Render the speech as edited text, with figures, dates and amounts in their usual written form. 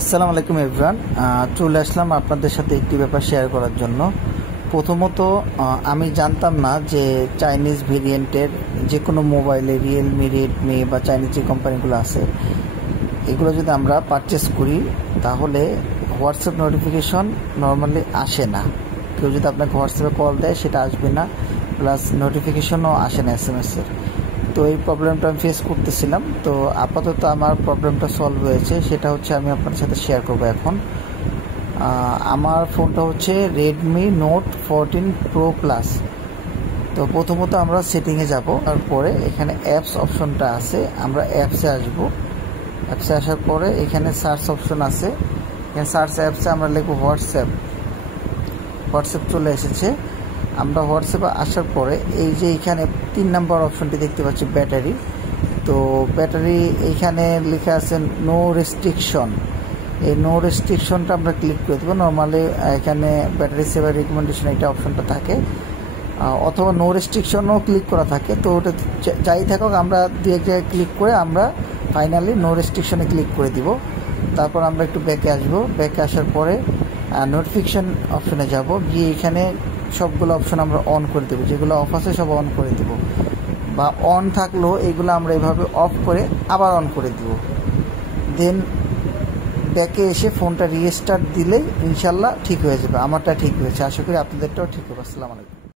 আসসালামু আলাইকুম এভরিওয়ান। চলে আসলাম আপনাদের সাথে একটি ব্যাপার শেয়ার করার জন্য। প্রথমত আমি জানতাম না যে চাইনিজ ভেরিয়েন্টের যে কোনো মোবাইলে রিয়েলমি, রেডমি বা চাইনিজ যে কোম্পানিগুলো আছে এগুলো যদি আমরা পারচেস করি তাহলে হোয়াটসঅ্যাপ নোটিফিকেশন নর্মালি আসে না। কেউ যদি আপনাকে হোয়াটসঅ্যাপে কল দেয় সেটা আসবে না, প্লাস নোটিফিকেশনও আসে না এসএমএসের। তো এই প্রবলেমটা আমি ফেস করতেছিলাম। তো আপাতত আমার প্রবলেমটা সলভ হয়েছে, সেটা হচ্ছে আমি আপনার সাথে শেয়ার করবো এখন। আমার ফোনটা হচ্ছে রেডমি নোট 14 প্রো প্লাস। তো প্রথমত আমরা সেটিংয়ে যাব, তারপরে এখানে অ্যাপস অপশনটা আছে, আমরা অ্যাপসে আসব। অ্যাপসে আসার পরে এখানে সার্চ অপশন আছে, এখানে সার্চ অ্যাপসে আমরা লিখব হোয়াটসঅ্যাপ চলে এসেছে। আমরা হোয়াটসঅ্যাপে আসার পরে এই যে এখানে 3 নম্বর অপশনটি দেখতে পাচ্ছি ব্যাটারি। তো ব্যাটারি এইখানে লেখা আছে নো রেস্ট্রিকশন, এই নো রেস্ট্রিকশনটা আমরা ক্লিক করে দেবো। নর্মালি এখানে ব্যাটারি সেভার রিকমেন্ডেশন এটা অপশনটা থাকে, অথবা নো রেস্ট্রিকশনও ক্লিক করা থাকে। তো ওটা যাই থাকুক আমরা দু এক জায়গায় ক্লিক করে আমরা ফাইনালি নো রেস্ট্রিকশনে ক্লিক করে দিব। তারপর আমরা একটু ব্যাকে আসবো, ব্যাকে আসার পরে নোটিফিকেশন অপশনে যাব, গিয়ে এখানে সবগুলো অপশন আমরা অন করে দেবো, যেগুলো অফ আছে সব অন করে দেবো, বা অন থাকলেও এইগুলো আমরা এভাবে অফ করে আবার অন করে দেব। দেন ব্যাকে এসে ফোনটা রিস্টার্ট দিলেই ইনশাল্লাহ ঠিক হয়ে যাবে। আমারটা ঠিক হয়েছে, আশা করি আপনাদেরটাও ঠিক হবে। আসসালামু আলাইকুম।